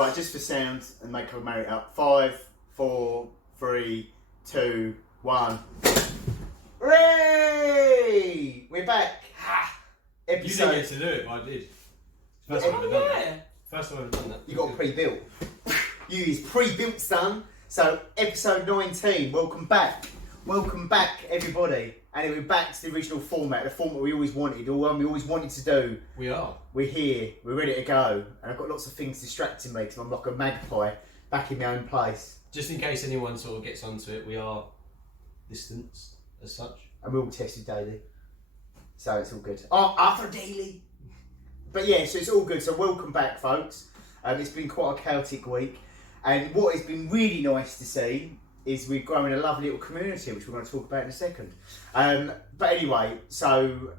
Right, just for sound and make her marry it up. 5, 4, 3, 2, 1. Hooray! We're back. Episode. You didn't get to do it, but I did. First time I've ever done that. First time I've ever done that. You got pre-built. You is pre-built, son. So episode 19. Welcome back. Welcome back, everybody. And we're back to the original format, the format we always wanted, or one we always wanted to do. We are. We're here. We're ready to go. And I've got lots of things distracting me because I'm like a magpie back in my own place. Just in case anyone sort of gets onto it, we are distanced as such. And we're all tested daily. So it's all good. Oh, after daily. But yeah, so it's all good. So welcome back, folks. It's been quite a chaotic week. And what has been really nice to see is we're growing a lovely little community, which we're going to talk about in a second. But anyway, so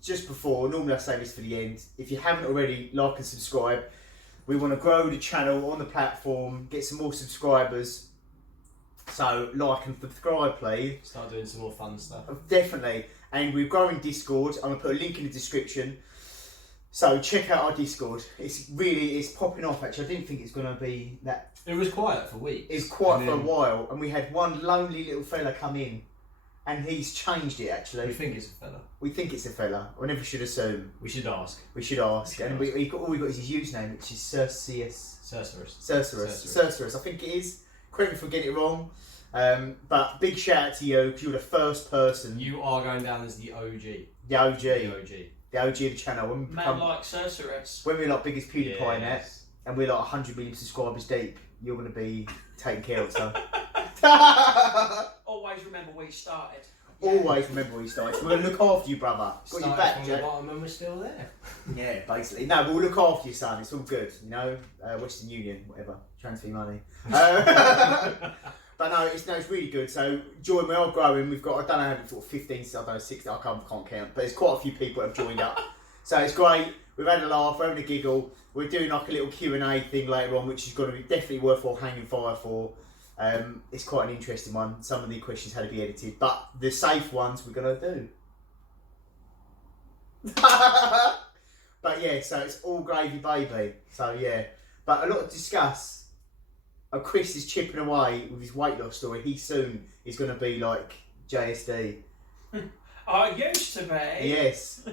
just before, normally I say this for the end, if you haven't already, like and subscribe. We want to grow the channel on the platform, get some more subscribers. So like and subscribe, please. Start doing some more fun stuff. Definitely. And we're growing Discord. I'm going to put a link in the description. So check out our Discord. It's popping off actually. I didn't think it's going to be that. It was quiet for weeks. It's quiet for a while. And we had one lonely little fella come in. And he's changed it actually. We think it's a fella. We think it's a fella. We never should assume. We should ask. We should ask. And all we got is his username, which is Cerceus. Cercerus. I think it is. Correct me if I get it wrong. But big shout out to you because you're the first person. You are going down as the OG. The OG. The of the channel. When we Man like Cercerus. When we're like biggest PewDiePie in that, and we're like 100 million subscribers deep, you're going to be taken care of, son. Always remember where you started. Always remember where you started. We're going to look after you, brother. Got your back, from Jack. the bottom and we're still there. Yeah, basically. No, we'll look after you, son. It's all good, you know. Western Union, whatever. Transfer money. But no, it's really good. So, join, we are growing. We've got, I don't know, sort of 15, I don't know, 16, I can't count. But there's quite a few people that have joined up. So it's great. We've had a laugh, we're having a giggle. We're doing like a little Q&A thing later on, which is going to be definitely worthwhile hanging fire for. It's quite an interesting one. Some of the questions had to be edited, but the safe ones we're going to do. But yeah, so it's all gravy, baby. So yeah, but a lot to discuss. Chris is chipping away with his weight loss story. He soon is going to be like JSD. I used to be. Yes.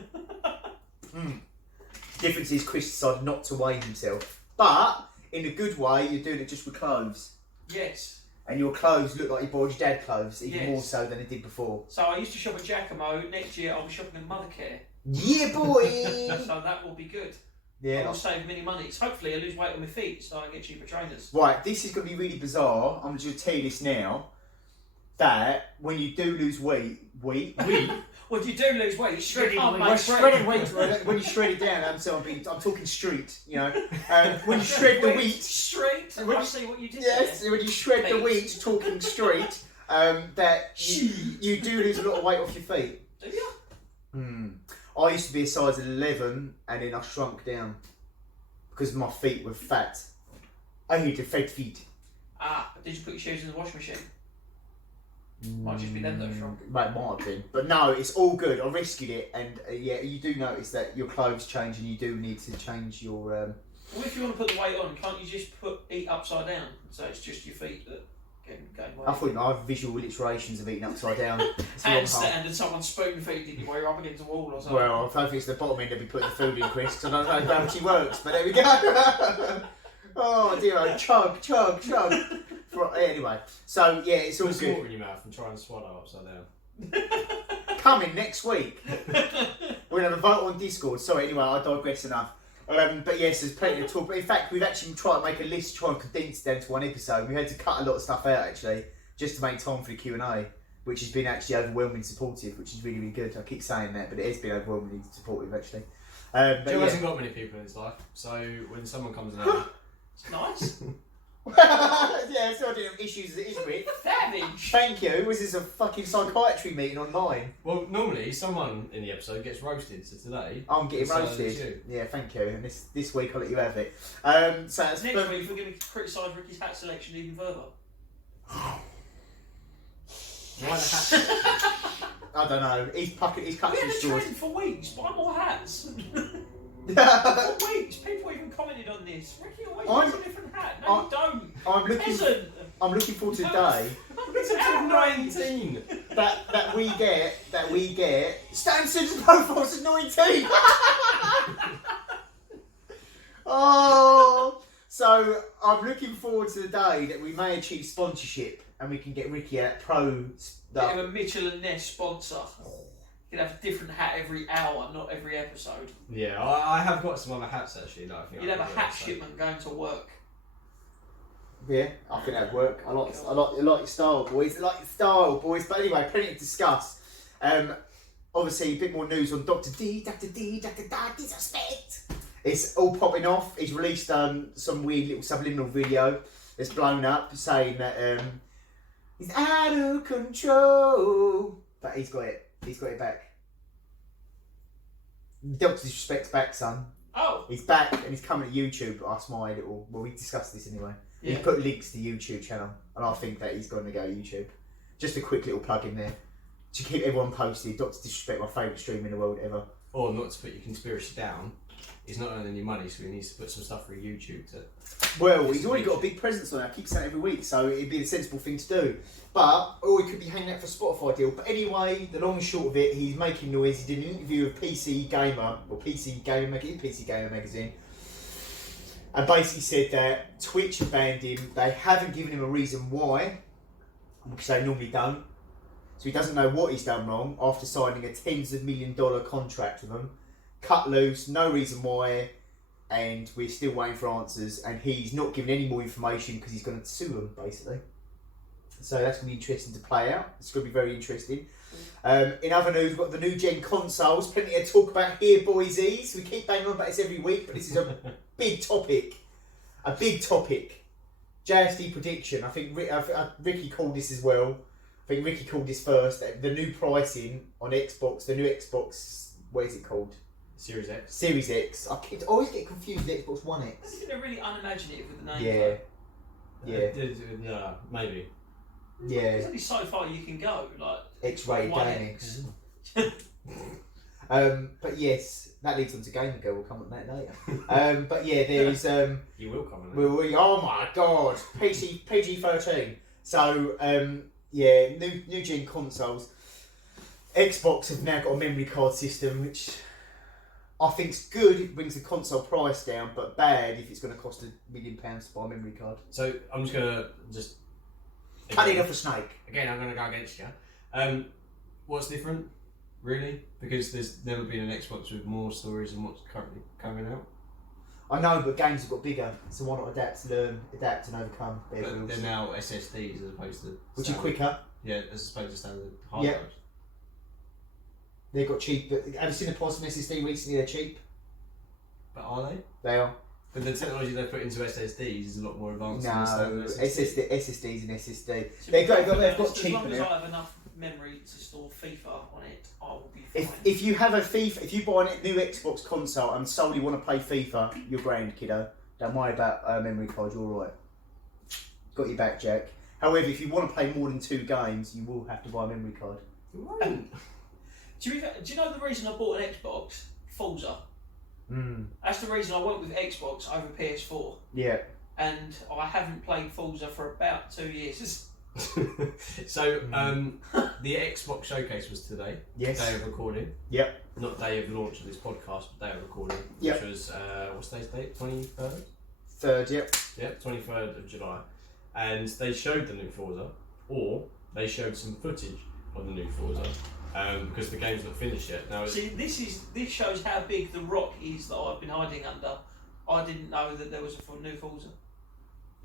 Difference is Chris decided not to weigh himself, but in a good way. You're doing it just with clothes. Yes. And your clothes look like you bought your dad clothes, even Yes. more so than it did before. So I used to shop at Giacomo. Next year I'll be shopping at Mothercare. Yeah, boy. So that will be good. Yeah. I'll save many money. So hopefully I lose weight on my feet so I get cheaper trainers. Right, this is going to be really bizarre. I'm just tell you this now. That when you do lose weight, When you do lose weight, Shredded can't weight. make shredded bread. weight, when you shred it down, I'm talking street, you know. When you shred the wheat, Street. When I you- see what you did yes, there. when you shred the Feet. wheat, talking street, that you do lose a lot of weight off your feet. Do you? I used to be a size 11 and then I shrunk down because my feet were fat. I had fat feet. Did you put your shoes in the washing machine? Might just be them that are shrunk. Might have been. But no, it's all good. I rescued it and yeah, you do notice that your clothes change and you do need to change your... Well, if you want to put the weight on, can't you just eat upside down? So it's just your feet that gain weight. I thought I have visual illustrations of eating upside down. It's a long half. Handstand and someone spoon feeding you while you're up against a wall or something. Well, I don't think it's the bottom end they'll be putting the food in, Chris, because I don't know how gravity works, but there we go. Oh dear, chug. Anyway, so yeah, it's all Put some water good. in your mouth and try and swallow upside down. Coming next week. We're going to have a vote on Discord. Sorry, anyway, I digress enough. But yes, there's plenty to talk about. In fact, we've actually tried to make a list, try and condense it down to one episode. We had to cut a lot of stuff out, actually, just to make time for the Q&A, which has been actually overwhelmingly supportive, which is really, really good. I keep saying that, but it has been overwhelmingly supportive, actually. But Joe yeah. hasn't got many people in his life, so when someone comes in, It's nice. Yeah, so I didn't have issues as it is, Rick. Savage. Thank you. Was this a fucking psychiatry meeting online? well, normally someone in the episode gets roasted. So today, I'm getting decided roasted. it's you. Yeah, thank you. And this week I'll let you have it. So that's Next week we're going to criticise Ricky's hat selection even further. Why the hat? I don't know. He's cut We some had a straws. trend for weeks. Buy more hats. For weeks, people even commented on this. Ricky always I'm- has a different No, you don't. I'm looking forward to the day It's episode 19. that we get Stanson's profiles at 19. Oh, so I'm looking forward to the day that we may achieve sponsorship and we can get Ricky at pro stuff. Get him a Mitchell and Ness sponsor. You can have a different hat every hour, not every episode. Yeah, I have got some other hats actually that I think You'd I have a could hat wear, so- shipment going to work. Yeah, I think that'd work. I like your style, boys. I like your style, boys. But anyway, plenty to discuss. Obviously, a bit more news on Dr. D, Disrespect. It's all popping off. He's released some weird little subliminal video that's blown up saying that he's out of control. But he's got it. He's got it back. Dr. Disrespect's back, son. Oh. He's back and he's coming to YouTube. That's my little. Well, we discussed this anyway. Yeah. He put links to YouTube channel, and I think that he's going to go YouTube. Just a quick little plug in there to keep everyone posted. Dr. Disrespect, my favourite streamer in the world ever. Or not to put your conspiracy down, he's not earning any money, so he needs to put some stuff through YouTube to. Well, he's already got a big presence on it. I keep saying it every week, so it'd be the sensible thing to do. But, or he could be hanging out for a Spotify deal. But anyway, the long and short of it, he's making noise. He did an interview with PC Gamer magazine. And basically said that Twitch have banned him. They haven't given him a reason why, which they normally don't. So he doesn't know what he's done wrong after signing a tens of $1 million contract with them. Cut loose, no reason why, and we're still waiting for answers. And he's not giving any more information because he's going to sue them, basically. So that's going to be interesting to play out. It's going to be very interesting. In other news, we've got the new gen consoles. Plenty to talk about here, boysies. We keep banging on about this every week, but this is a big topic. A big topic. JSD prediction. I think Ricky called this as well. I think Ricky called this first. The new pricing on Xbox, the new Xbox, what is it called? Series X. Series X. I always get confused with Xbox One X. I think they're really unimaginative with the name. Yeah. Yeah, maybe. Yeah. There's only so far you can go. Like X-rated One gaming. X. But yes, that leads on to Gamer Girl. We'll come on that later. But yeah, there is. You will come on. Oh my god, PG-13. So yeah, new gen consoles. Xbox have now got a memory card system, which I think's good. It brings the console price down, but bad if it's going to cost £1 million to buy a memory card. So I'm just gonna Cutting off a snake. Again, I'm gonna go against you. What's different, really? Because there's never been an Xbox with more stories than what's currently coming out. I know, but games have got bigger, so why not adapt and overcome their But rules? they're now SSDs as opposed to. Which are standard- quicker. Yeah, as opposed to standard hard Yeah. drives. They've got cheap. But have you seen the price of an SSD recently? They're cheap. But are they? They are. But the technology they put into SSDs is a lot more advanced than the No, standard SSD. SSD's an SSD. So They've got as cheap long as now. I have enough memory to store FIFA on it, I will be fine. If you have a FIFA, if you buy a new Xbox console and solely want to play FIFA, you're grand, kiddo. Don't worry about a memory card. You're all right. Got your back, Jack. However, if you want to play more than 2 games, you will have to buy a memory card. Do you know the reason I bought an Xbox? Forza. That's the reason I went with Xbox over PS4. Yeah. And I haven't played Forza for about 2 years. So the Xbox showcase was today. Yes. Day of recording. Yep. Not day of launch of this podcast, but day of recording. Yep. Which was what's today's date? 23rd. Third. Yep. Yep, 23rd of July. And they showed the new Forza, or they showed some footage of the new Forza, because the game's not finished yet. Now, See, this shows how big the rock is that I've been hiding under. I didn't know that there was a new Forza.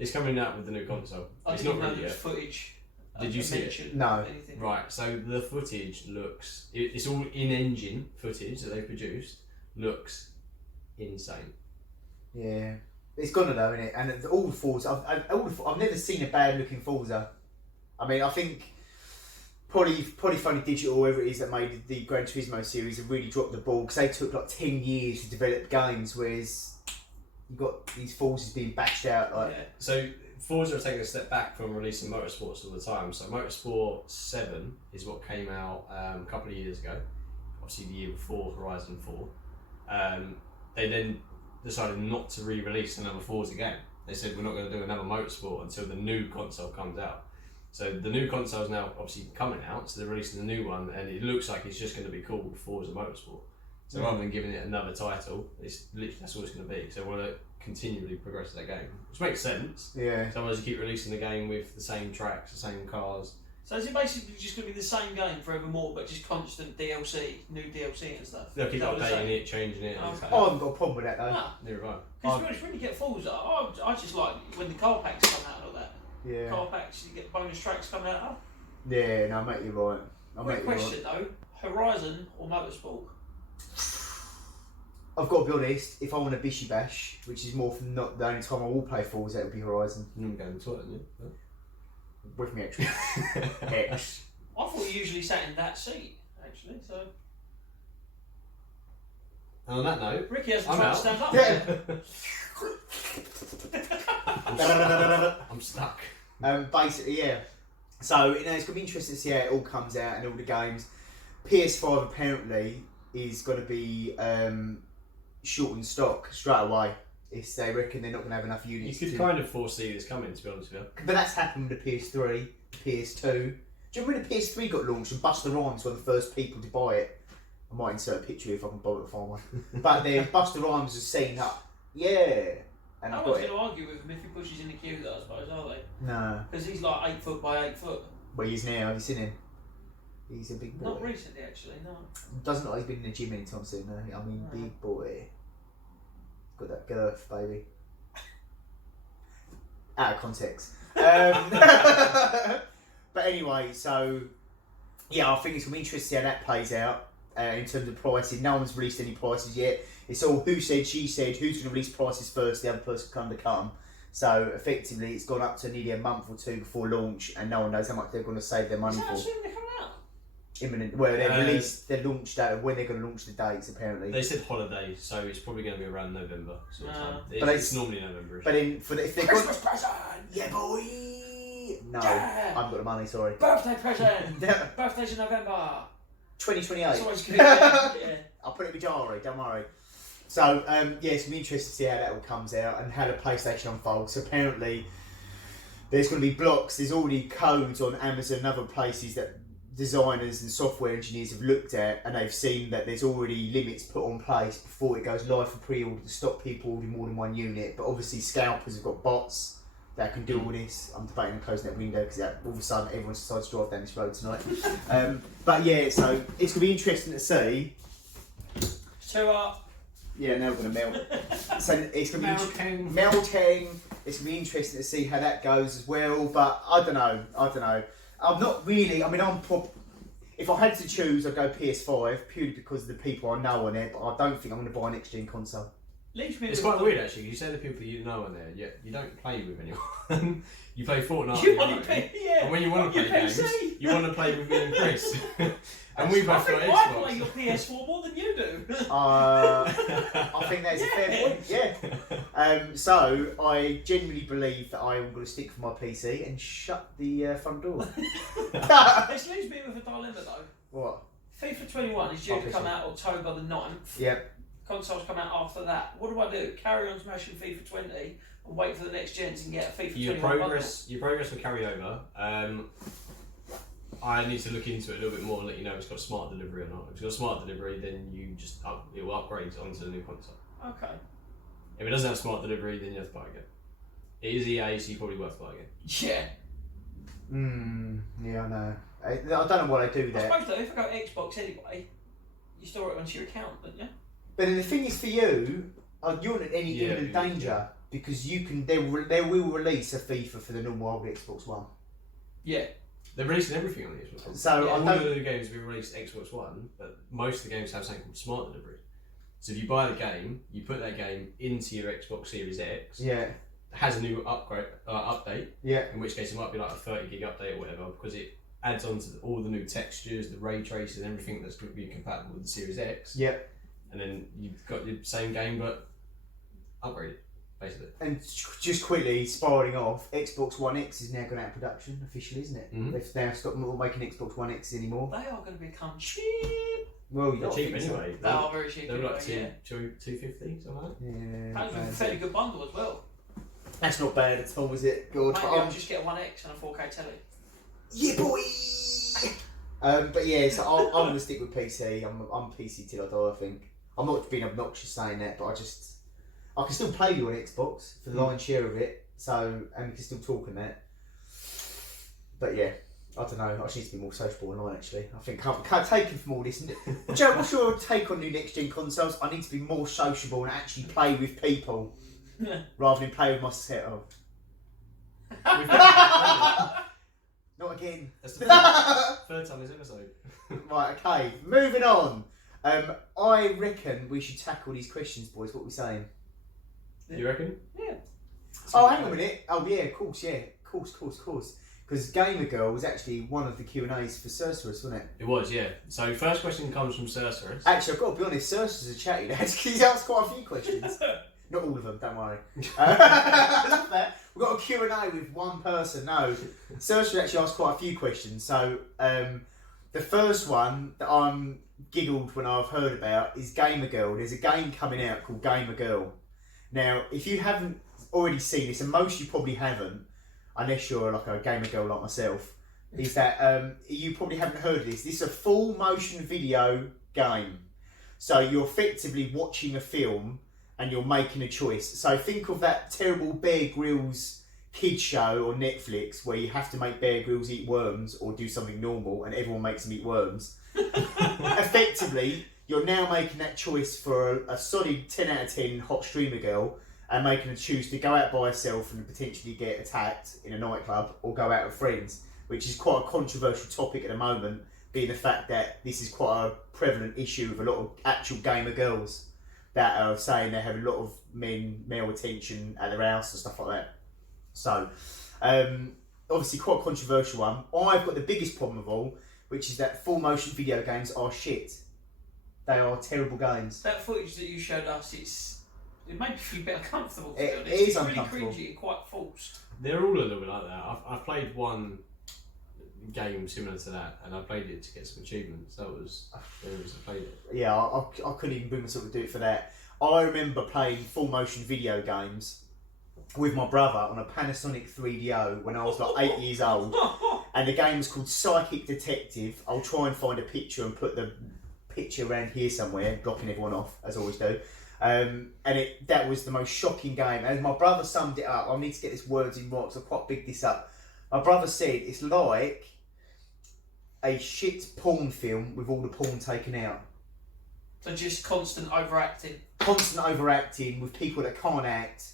it's coming out with the new console. I It's didn't not know ready there was yet. footage. Did you see it? mentioned No. Anything. Right, so the footage looks, it's all in-engine footage that they produced, looks insane. Yeah. It's gonna though, innit? And all the Forza, I've never seen a bad looking Forza. I mean, I think Polyphony Digital, whoever it is that made the Gran Turismo series, have really dropped the ball because they took like 10 years to develop games, whereas you've got these Forzas being bashed out like. Yeah. So Forza are taking a step back from releasing motorsports all the time. So Motorsport 7 is what came out a couple of years ago. Obviously the year before Horizon 4. They then decided not to re-release another Forza game. they said we're not going to do another motorsport until the new console comes out. So the new console is now obviously coming out, so they're releasing a new one, and it looks like it's just going to be called Forza Motorsport. So rather than giving it another title, it's literally that's all it's going to be. So we'll continually progress that game, which makes sense. Yeah. So otherwise you keep releasing the game with the same tracks, the same cars. So is it basically just going to be the same game forevermore, but just constant DLC, new DLC and stuff? They'll keep Is that what they're updating saying? it, changing it. Okay. I haven't got a problem with that though. No. Neither have I. Because to be honest, when you get Forza, I just like when the car packs come out and all that. Yeah. Car packs, you get bonus tracks coming out. Yeah, no, mate, you're right. Quick question though, Horizon or Motorsport? I've got to be honest, if I want a bishy bash, which is more from not the only time I will play Forza, it would be Horizon. I'm going to toilet, yeah. With me extra. X. I thought you usually sat in that seat, actually, so... And on that note, Ricky hasn't I'm tried out. to stand up Yeah. I'm stuck. Basically, yeah. So, it's going to be interesting to see how it all comes out and all the games. PS5 apparently is going to be short in stock straight away. They reckon they're not going to have enough You units. could kind of foresee this coming, to be honest with you. But that's happened with the PS3, PS2. Do you remember when the PS3 got launched and Busta Rhymes were the first people to buy it? I might insert a picture if I can bother to find one. But then Busta Rhymes was seen up. Yeah. And No I've one's got going it. to argue with him if he pushes in the queue, though, I suppose, are they? No. Because he's like 8 foot by 8 foot. Well, he is now. Have you seen him? He's a big boy. Not recently, actually, no. Doesn't look like he's been in the gym anytime soon, no. I mean, No. big boy. Got that girth, baby. Out of context. But anyway, so yeah, I think it's going to be interesting to see how that plays out in terms of pricing. No one's released any prices yet. It's all who said, she said, who's going to release prices first, the other person come to come. So effectively, it's gone up to nearly a month or two before launch, and no one knows how much they're going to save their Is money that how for. soon they're coming out? Imminent. Well, they've released their launch date, when they're going to launch the dates, apparently. They said holiday, so it's probably going to be around November sort of time. But It's normally November. But then, if they're Christmas present! yeah, boy. No, Yeah. I haven't got the money. Sorry. Birthday present! Yeah. Birthday's in November! 2028. It's always good. Yeah. I'll put it in my diary. Don't worry. So yeah, it's going to be interesting to see how that all comes out and how the PlayStation unfolds. So apparently, there's going to be blocks. There's already codes on Amazon and other places that designers and software engineers have looked at, and they've seen that there's already limits put on place before it goes live for pre-order to stop people ordering more than one unit. But obviously, scalpers have got bots that can do all this. I'm debating on closing that window because all of a sudden everyone's decided to drive down this road tonight. But yeah, so it's going to be interesting to see. So, Yeah, now we're going to melt. So it's going to be Melting. melting. It's going to be interesting to see how that goes as well. But I don't know. I'm not really. I mean, if I had to choose, I'd go PS5 purely because of the people I know on it. But I don't think I'm going to buy an next gen console. leaves me It's with quite a- weird actually. You say the people you know on there, yet you don't play with anyone. You play Fortnite. You on want your to own. play, yeah. And when you want to your play games, PC. you want to play with me and Chris. And we I both think got I play Xbox. your PS4 more than you do. I think that's a fair point. Yeah. So I genuinely believe that I am going to stick for my PC and shut the front door. This leaves me with a dilemma though. What? FIFA 21 is due to come out October the 9th. Yep. Consoles come out after that. What do? Carry on smashing FIFA 20 and wait for the next gens and get a FIFA 21 Your progress will carry over. I need to look into it a little bit more and let you know if it's got smart delivery or not. If it's got smart delivery, then it will upgrade onto the new console. bundle? Okay. If it doesn't have smart delivery, then you have to buy it again. It is EA, so you probably worth buying it. Yeah. Yeah, I know. I don't know why they do I that. suppose though, if I go Xbox anyway, you store it onto your account, don't you? But then the thing is, for you, you're not in any Yeah, imminent danger because you can. They will release a FIFA for the normal old Xbox One. Yeah. They're releasing everything on the Xbox One. So Yeah, I All don't. of the games have been released Xbox One, but most of the games have something called smart delivery. So if you buy the game, you put that game into your Xbox Series X. Yeah. It has a new update. Yeah. In which case it might be like a 30 gig update or whatever, because it adds on to all the new textures, the ray tracing, and everything that's going to be compatible with the Series X. Yeah. And then you've got the same game but upgraded, basically. And just quickly, sparring off, Xbox One X is now gone out of production officially, isn't it? Mhm. They've now stopped making Xbox One X anymore. They are going to become cheap. Well, you They're don't cheap think so. anyway. They are very cheap. They're like anyway, yeah. $250, something like that. Yeah. That was a fairly good bundle as well. That's not bad at all, is it? Good. Maybe I'll just get a 1X and a 4K telly. Yeah, boy. But yeah, so I'm going to stick with PC. I'm PC till I die. I think I'm not being obnoxious saying that, but I can still play you on Xbox for the lion's share of it. So and we can still talk on that. But yeah, I don't know. I just need to be more sociable online. Actually, I think can't take it from all this. Joe, what's your take on new next gen consoles? I need to be more sociable and actually play with people rather than play with myself. Not again. That's the third time this episode. Right, okay, moving on. I reckon we should tackle these questions, boys. What are we saying? You reckon? Yeah. Oh, hang on a minute. Oh, yeah, of course. Because Gamer Girl was actually one of the Q&As for Cercerus, wasn't it? It was, yeah. So first question comes from Cercerus. Actually, I've got to be honest, Cercerus is a chatty lad. He's asked quite a few questions. Not all of them, don't worry. I love that. We've got a Q&A with one person. No, Cercerus actually asked quite a few questions. So the first one that I'm giggled when I've heard about is Gamer Girl. There's a game coming out called Gamer Girl. Now, if you haven't already seen this, and most you probably haven't, unless you're like a gamer girl like myself, is that you probably haven't heard of this. This is a full motion video game. So you're effectively watching a film and you're making a choice. So think of that terrible Bear Grylls kids show on Netflix where you have to make Bear Grylls eat worms or do something normal and everyone makes them eat worms. Effectively, you're now making that choice for a solid 10 out of 10 hot streamer girl and making a choose to go out by herself and potentially get attacked in a nightclub or go out with friends, which is quite a controversial topic at the moment, being the fact that this is quite a prevalent issue with a lot of actual gamer girls that are saying they have a lot of male attention at their house and stuff like that. So, obviously quite a controversial one. I've got the biggest problem of all, which is that full motion video games are shit. They are terrible games. That footage that you showed us, it made me feel a bit uncomfortable, to be It honest. is It's uncomfortable. really cringy and quite forced. They're all a little bit like that. I've played one game similar to that, and I played it to get some achievements. That was the reason I played it. Yeah, I couldn't even bring myself to do it for that. I remember playing full motion video games with my brother on a Panasonic 3DO when I was like 8 years old, and the game was called Psychic Detective. I'll try and find a picture and put the picture around here somewhere, blocking everyone off as I always do. And that was the most shocking game. As my brother summed it up, I need to get this words in right, so I quite big this up. My brother said it's like a shit porn film with all the porn taken out. So just constant overacting. Constant overacting with people that can't act,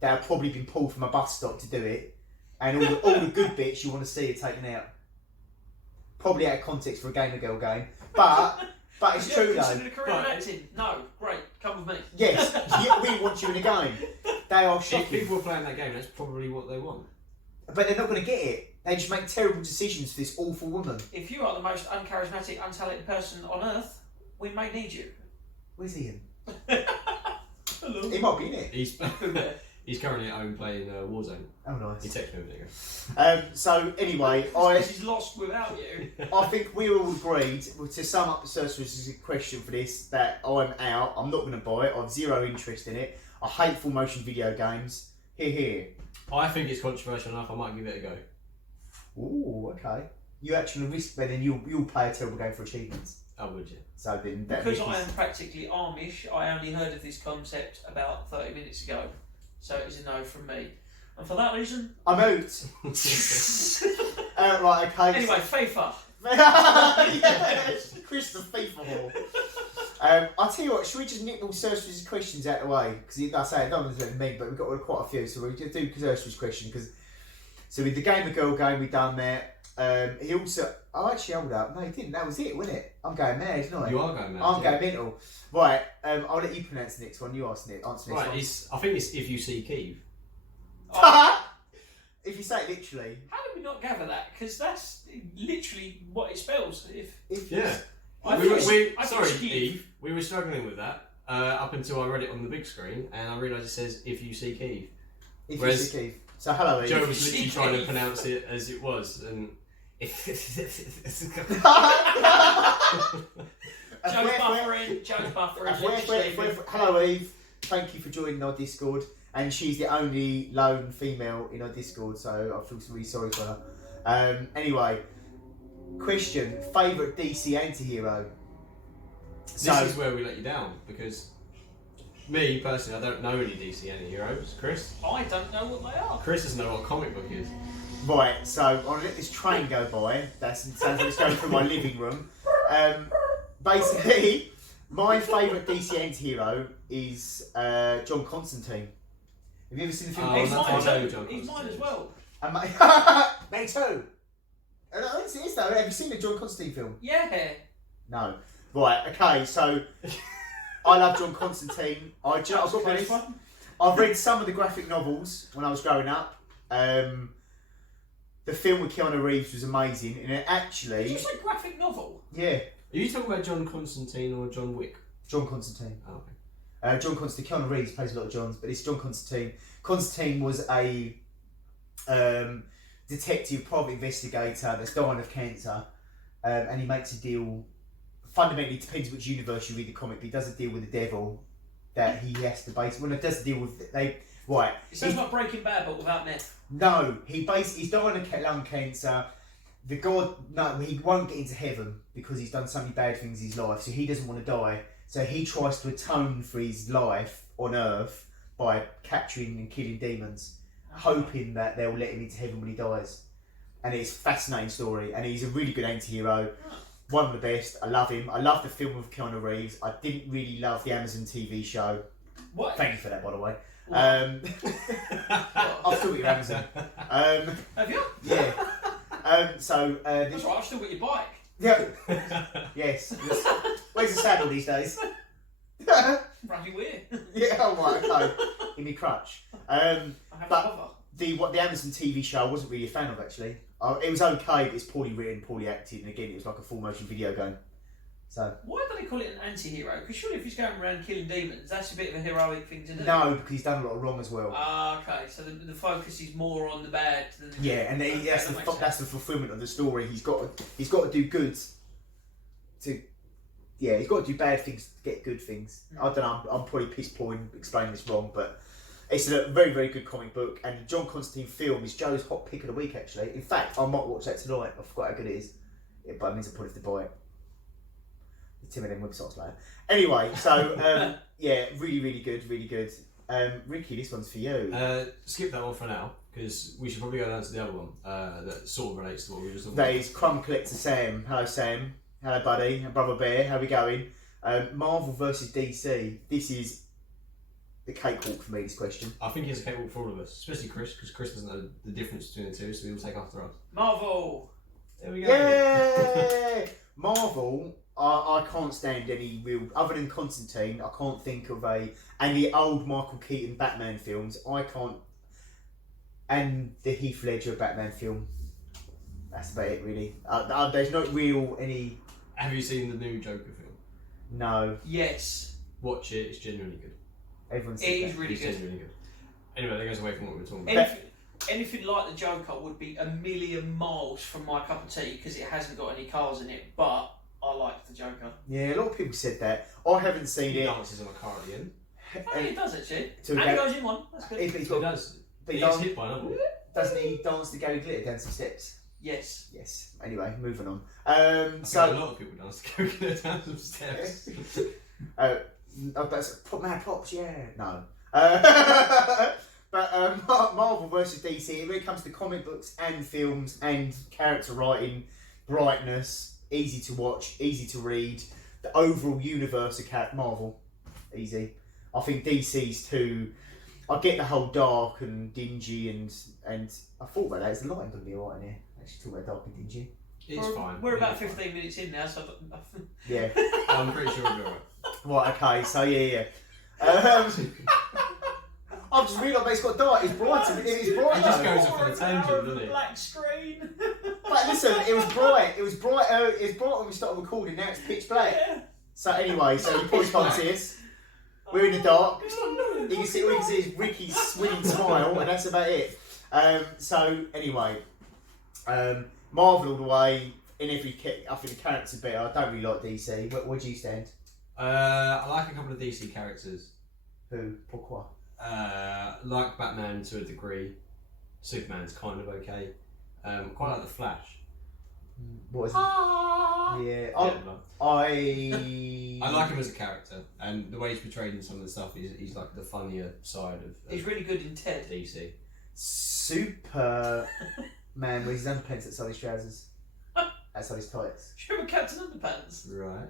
that have probably been pulled from a bus stop to do it, and all the good bits you want to see are taken out. Probably out of context for a Gamer Girl game, but it's true though. Considered a career in acting? No, great, come with me. Yes, we want you in a game. They are If shocking, people are playing that game, that's probably what they want. but they're not going to get it. They just make terrible decisions for this awful woman. If you are the most uncharismatic, untalented person on earth, we may need you. Where's Ian? Hello. He might be in it. He's currently at home playing Warzone. Oh, He nice. texted me a minute ago. So anyway, He's lost without you. I think we all agreed, to sum up the Cercerus' question for this, that I'm out. I'm not going to buy it. I have zero interest in it. I hate full motion video games. Here. I think it's controversial enough. I might give it a go. Ooh, okay. You actually risk, but then you'll play a terrible game for achievements. I would, yeah. So then that Because risk I is- am practically Amish, I only heard of this concept about 30 minutes ago. So it is a no from me. And for that reason... I'm out. Right, okay. Anyway, FIFA. Yes, Chris the FIFA Hall. I'll tell you what, should we just nick all Cercerus' questions out of the way? Because I say, I don't want to me, but we've got quite a few, so we'll just do Cercerus' question. So with the Gamer Girl game, we've done that. He also... Oh, actually, hold up. No, he didn't. That was it, wasn't it? I'm going mad, isn't I? You are going mad. I'm yeah. going mental. Right, I'll let you pronounce the next one. You answer the next Right, one. I think it's If You See Keeve. If you say it literally. How did we not gather that? Because that's literally what it spells. If Yeah. I We think were, it's sorry, Keeve. Eve. We were struggling with that up until I read it on the big screen, and I realised it says If You See Keeve. If Whereas- you see Keith. So hello, Eve. Joe you was see literally trying to Keeve. pronounce it as it was, and Joe's buffering. Hello, Eve. Thank you for joining our Discord. and she's the only lone female in our Discord, so I feel really sorry for her. Anyway, question: favourite DC anti-hero? This is where we let you down, because me personally, I don't know any DC anti-heroes. Chris? I don't know what they are. Chris doesn't know what a comic book is. Right, so I'm gonna let this train go by. That sounds like it's going through my living room. Basically, my favourite DC anti-hero is John Constantine. Have you ever seen the film? He's no, mine, I know too. John He's mine Constantine. as well. Me too. It is though. Have you seen the John Constantine film? Yeah. No. Right. Okay. So I love John Constantine. I've got Close this. one. I've read some of the graphic novels when I was growing up. The film with Keanu Reeves was amazing, and it actually, Did you say graphic novel? yeah, Are you talking about John Constantine or John Wick? John Constantine. Oh, okay. John Constantine. Keanu Reeves plays a lot of Johns, but it's John Constantine. Constantine was a detective, private investigator that's dying of cancer, and he makes a deal. Fundamentally, it depends which universe you read the comic, but he does a deal with the devil that he has to base. Well, it does a deal with they. Right. It sounds like Breaking Bad, but without meth. No, he's dying of lung cancer. The god, no, he won't get into heaven because he's done so many bad things in his life, so he doesn't want to die. So he tries to atone for his life on Earth by capturing and killing demons, hoping that they'll let him into heaven when he dies. And it's a fascinating story, and he's a really good anti-hero. One of the best. I love him. I love the film with Keanu Reeves. I didn't really love the Amazon TV show. What? Thank you for that, by the way. What? I'll still get your Amazon. Have you? Yeah. So That's right, I've still got your bike. yeah. Yes. Where's the saddle these days? Bloody weird. Yeah. Oh right. Okay. Give me crutch. I have But- to cover. The Amazon TV show I wasn't really a fan of actually. It was okay, but it's poorly written, poorly acted, and again it was like a full motion video game. So Why do they call it an anti-hero? Because surely if he's going around killing demons, that's a bit of a heroic thing to do. no, because he's done a lot of wrong as well. Ah, okay. So the focus is more on the bad than the good. Yeah, and Okay, that's that makes that's the fulfilment of the story. He's got to do good to. Yeah, he's got to do bad things to get good things. I don't know. I'm probably piss poor in explaining this wrong, but it's a very, very good comic book. And the John Constantine film is Joe's hot pick of the week. Actually, in fact, I might watch that tonight. I forgot how good it is. Yeah, but it means I probably have to buy it. The Tim and them websites later. Anyway, so yeah, really, really good, really good. Ricky, this one's for you. Skip that one for now, because we should probably go down to the other one that sort of relates to what we were just talking That about. is Crumb Collector Sam. Hello Sam. Hello buddy. And Brother Bear. How we going? Marvel versus DC. This is the cakewalk for me, this question. I think it's a cakewalk for all of us, especially Chris, because Chris doesn't know the difference between the two, so he'll take after us. Marvel. There we go. Yeah! Marvel, I can't stand any real, other than Constantine, I can't think of and the old Michael Keaton Batman films, I can't, and the Heath Ledger Batman film. That's about it really. There's not real any, Have you seen the new Joker film? no, Yes. Watch it, it's genuinely good. everyone's It is really It's good. genuinely good. Anyway, that goes away from what we were talking about. Anything like the Joker would be a million miles from my cup of tea because it hasn't got any cars in it, but I like the Joker. Yeah, a lot of people said that. I haven't seen He it. dances on a car at the end. Oh, yeah, it does actually. To And Gary- it goes in one. That's good. If he's He got, does. but He he gets don't- hit by another one. doesn't he dance to Gary Glitter down some steps? Yes. Yes. Anyway, moving on. I think a So, lot of people dance to go get down some steps. that's Mad Props, yeah. No. But Marvel versus DC, when it comes to comic books and films and character writing, brightness, easy to watch, easy to read, the overall universe of Marvel, easy. I think DC's too. I get the whole dark and dingy and I thought about that. Is the lighting going to be alright in here? Actually, talk about dark and dingy. It's fine. We're about It's fine. 15 minutes in now, so Yeah. I'm pretty sure we'll be alright. Right. Okay. So yeah. I've just realised it's got dark. It's brighter. It's brighter. He just goes off on a tangent, doesn't he? Black screen. But listen, it was bright. It was bright. It was bright when we started recording. Now it's pitch black. Yeah. So anyway, so you probably can't see us. We're in the dark. You can see, all you can see is Ricky's swinging smile, and that's about it. So anyway, Marvel all the way. In every, I think the characters are better. I don't really like DC. Where do you stand? I like a couple of DC characters. Who? Pourquoi? Like Batman to a degree. Superman's kind of okay. Quite like the Flash. What is it? Ah. Yeah, but I like him as a character, and the way he's portrayed in some of the stuff, he's like the funnier side of He's really good in Ted. DC. Superman with his underpants outside his trousers, outside his tights. Do you remember Captain Underpants? Right.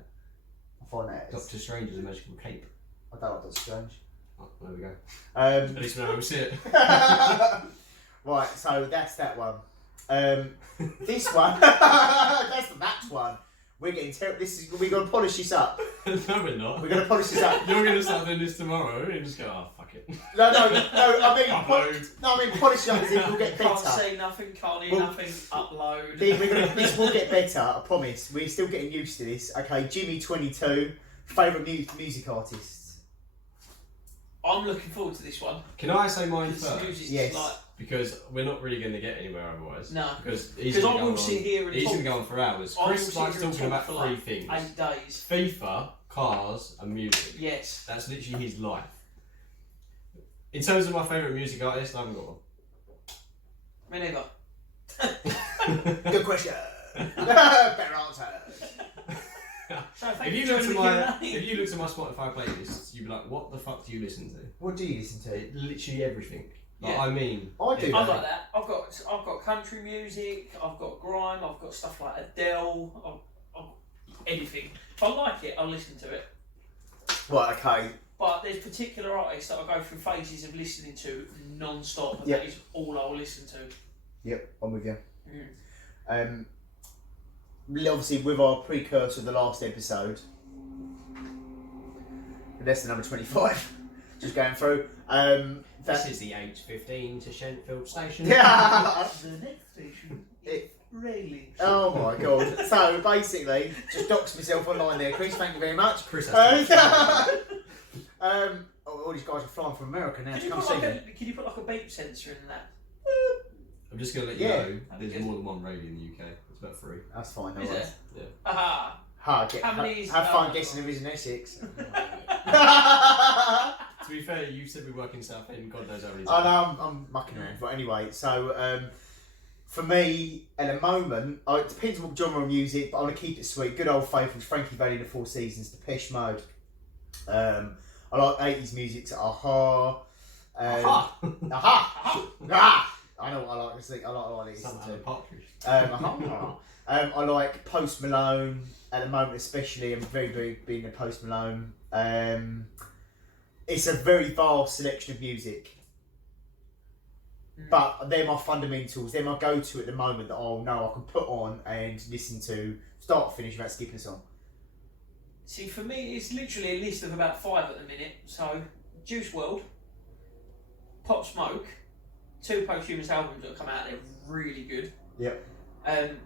I find that. Doctor Strange is a magical cape. I don't like Doctor Strange. Oh, there we go. At At least we know how we see it. Right, so that's that one. This one, that's the match one. We're getting terrible. We're gonna polish this up. No, we're not. We're gonna polish this up. You're gonna start doing this tomorrow and just go, oh fuck it. No. I mean, Upload. polish it up as if we'll get Can't better. see nothing, can't hear Well, nothing, upload. This will get better. I promise. We're still getting used to this. Okay, Jimmy 22, favourite music artists. I'm looking forward to this one. Can I say mine This first? music's Yes. like, Because we're not really going to get anywhere otherwise. No. Because I will sit here and he's talk. going to go on for hours. I will Chris sit likes here and talking talk about for three like things. 8 days. FIFA, cars and music. Yes. That's literally his life. In terms of my favourite music artist, I haven't got one. Me neither. Good question. Better answer. So thank If you you for look to joining my me. if you look to my Spotify playlists, you'd be like, what the fuck do you listen to? What do you listen to? Literally everything. Like, Yeah. I mean, I do. I've got that. I've got country music. I've got grime. I've got stuff like Adele. I've anything. If I like it, I'll listen to it. Right, okay. But there's particular artists that I go through phases of listening to non-stop, and Yep. that is all I'll listen to. Yep, I'm with you. Mm. Obviously, with our precursor of the last episode, that's the number 25. Just going through. this is the H15 to Shenfield Station. Yeah. The next station It- Rayleigh. Oh my god. So basically, just doxed myself online there, Chris. Thank you very much. Chris has All these guys are flying from America now Can to you, come put see like me. can you put like a beep sensor in that? I'm just going to let you Yeah. know there's more than one radio in the UK. It's about 3. That's fine. No Is worries. it? Yeah. Aha. How many is- have fun oh, guessing who is in Essex. To be fair, you said we work in Southend, God knows how many I times. know I'm mucking around, but anyway. So for me, at the moment, it depends on what genre of music, but I want to keep it sweet. Good old faithful Frankie Valli and the Four Seasons, Depeche Mode. I like 80s music, so Aha. Aha! Aha! I know what I like to sing. I like to listen Some to. Alan Partridge. Aha. I like Post Malone at the moment, especially. I'm very, very big into Post Malone. It's a very vast selection of music, but they're my fundamentals. They're my go-to at the moment that I know I can put on and listen to start to finish without skipping a song. See, for me, it's literally a list of about 5 at the minute. So, Juice WRLD, Pop Smoke, 2 posthumous albums that have come out. They're really good. Yep.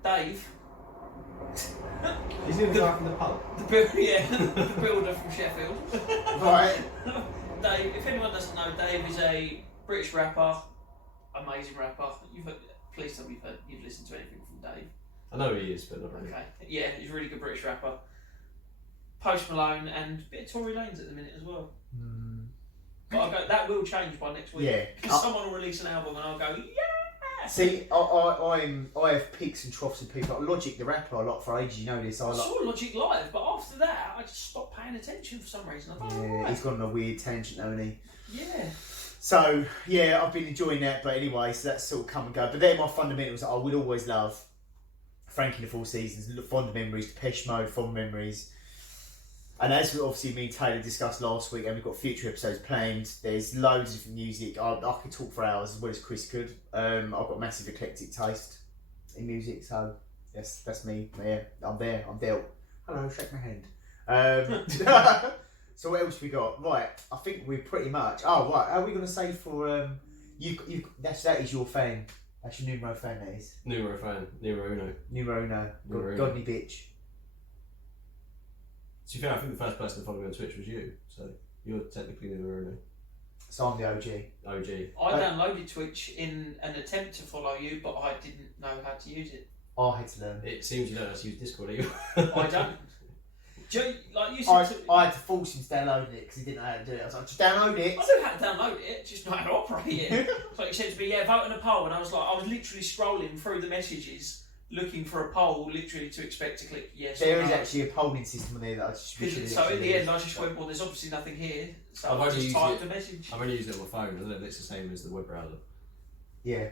Dave, Is he the guy from the pub? the builder from Sheffield. Right. Dave, if anyone doesn't know, Dave is a British rapper, amazing rapper. Please tell me you've listened to anything from Dave. I know he is, but not really. Okay, yeah, he's a really good British rapper. Post Malone and a bit of Tory Lanez at the minute as well. But that will change by next week. Yeah. Because someone will release an album and I'll go, yeah! See, I have peaks and troughs of people. Like Logic, the rapper, I like for ages. You know this. I I like. saw Logic live, but after that, I just stopped paying attention for some reason. I thought, Yeah, he's gone on a weird tangent, hasn't he? yeah. So yeah, I've been enjoying that. But anyway, so that's sort of come and go. But they're my fundamentals that I would always love. Frankie and the Four Seasons, fond memories. Depeche Mode, fond memories. And as we obviously me and Taylor discussed last week, and we've got future episodes planned, there's loads of different music. I could talk for hours as well as Chris could. I've got massive eclectic taste in music, so yes, that's me. Yeah, I'm there. I'm dealt. Hello, shake my hand. So what else we got? Right, I think we're pretty much. Oh right, are we going to say for you? That is your fan. That's your numero fan. That is Numero fan. Numero uno. numero uno. Numero uno. Godly bitch. To be fair, I think the first person to follow me on Twitch was you, so you're technically numero uno. So I'm the OG. OG. I downloaded Twitch in an attempt to follow you, but I didn't know how to use it. I had to learn. It seems you don't know how to use Discord either. I don't. Like you said, I had to force him to download it because he didn't know how to do it. I was like, just download it. I knew how to download it, just not how to operate it. It's like you said to me, yeah, vote in a poll, and I was literally scrolling through the messages, looking for a poll, literally to expect to click yes. There or is no. actually a polling system on there that I just. So in the end, I just went, well, there's obviously nothing here, so I've I only just used typed it- a message. I've only used it on my phone. I don't know if it's the same as the web browser. Yeah,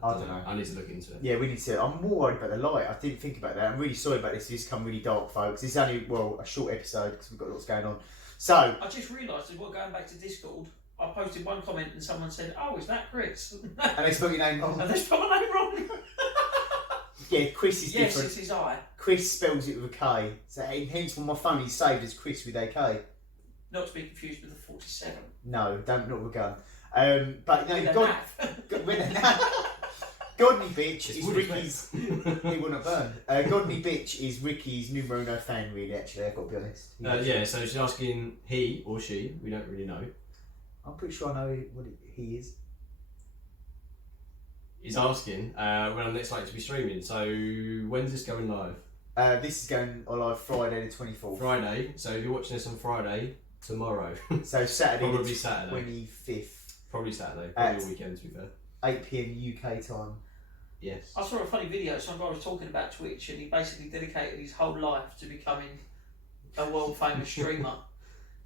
I don't know. I need to look into it. yeah, we need to. I'm more worried about the light. I didn't think about that. I'm really sorry about this. This has come really dark, folks. This is only a short episode because we've got lots going on. So I just realised as well, going back to Discord, I posted one comment and someone said, "Oh, is that Chris?" and they spelled your name wrong. And they spelled my name wrong. Yeah, Chris is Yes, different. it's his eye. Chris spells it with a K. So hence on my phone he's saved as Chris with a K. Not to be confused with the 47. No, not with a gun. But With no, a God, nav. with a Godly Bitch It's is woody Ricky's. He wouldn't burn. Godly Bitch is Ricky's numero uno fan, really. Actually, I've got to be honest. Yeah, so she's asking he or she. We don't really know. I'm pretty sure I know what he is. He's asking when I'm next likely to be streaming. So when's this going live? This is going on live Friday the 24th. Friday. So if you're watching this on Friday, tomorrow. So Saturday Probably the Saturday. 25th, Probably Saturday. Probably all weekend, to be fair. 8 PM UK time. Yes. I saw a funny video. Some guy was talking about Twitch, and he basically dedicated his whole life to becoming a world famous streamer.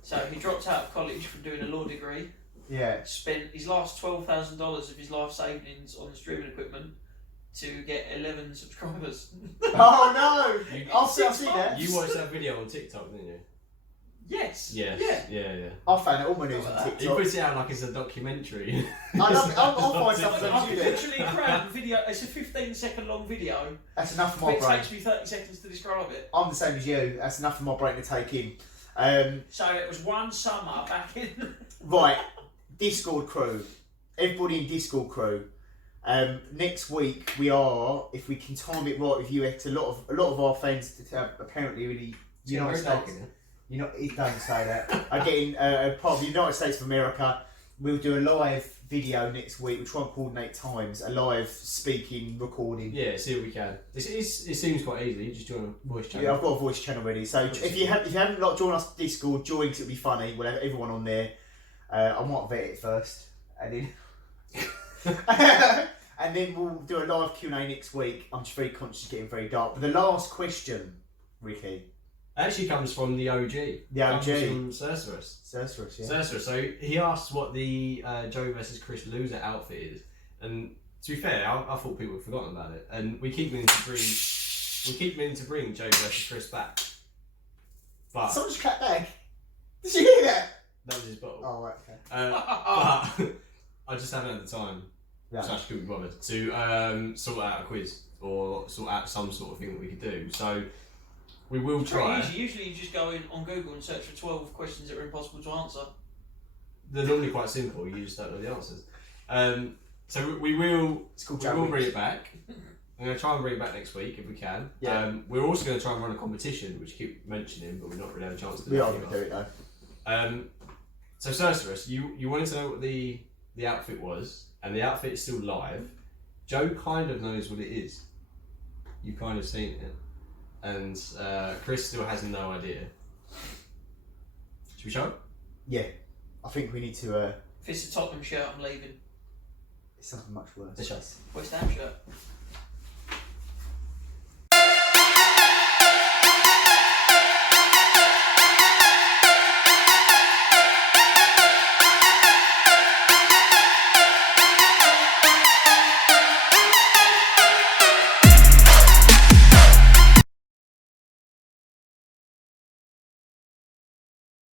So he dropped out of college from doing a law degree. Yeah. Spent his last $12,000 of his life savings on the streaming equipment to get 11 subscribers. Oh no! You- I'll see that. You watched that video on TikTok, didn't you? Yes. Yes. Yeah. Yeah. I found all my news on Like that. He TikTok. puts it out like it's a documentary. I'll find something I've on YouTube. literally grabbed the video. It's a 15-second long video. That's enough for But my it brain. takes me 30 seconds to describe it. I'm the same as you. That's enough for my brain to take in. So it was one summer back in. Right, Discord crew. Everybody in Discord crew. Next week we are, if we can time it right with UX, a lot of our fans apparently really United States. It don't say that. Are getting part of the United States of America. We'll do a live video next week. We'll try and coordinate times. A live speaking, recording. Yeah, see what we can. It seems quite easy. You just join a voice channel. Yeah, I've got a voice channel ready. So if you haven't like joined us Discord, join 'cause it'll be funny. We'll have everyone on there. I might vet it first, and then and then we'll do a live Q&A next week. I'm just very conscious of getting very dark. But the last question, Ricky. Actually comes from the OG. The OG. Comes from Cercerus. Cercerus, yeah. Cercerus. So he asked what the Joe versus Chris loser outfit is, and to be fair, I thought people had forgotten about it, and we keep meaning to bring Joe versus Chris back, but Someone just cut back. Did you hear that? that was his bottle. Oh, right, okay. But I just haven't had the time. Yeah. So I couldn't be bothered to sort out a quiz or sort out some sort of thing that we could do. So we will try. Pretty easy. Usually you just go in on Google and search for 12 questions that are impossible to answer. They're normally quite simple. You just don't know the answers. So we will. It's called We will Jack bring Weeks. it back. I'm going to try and bring it back next week if we can. Yeah. We're also going to try and run a competition, which you keep mentioning, but we've not really had a chance to do We are that going to do it though. So Cercerus, you wanted to know what the outfit was, and the outfit is still live. Joe kind of knows what it is. You've kind of seen it. And Chris still has no idea. Should we show it? Yeah. I think we need to. If it's a Tottenham shirt, I'm leaving. It's something much worse. Let's show. West Ham shirt.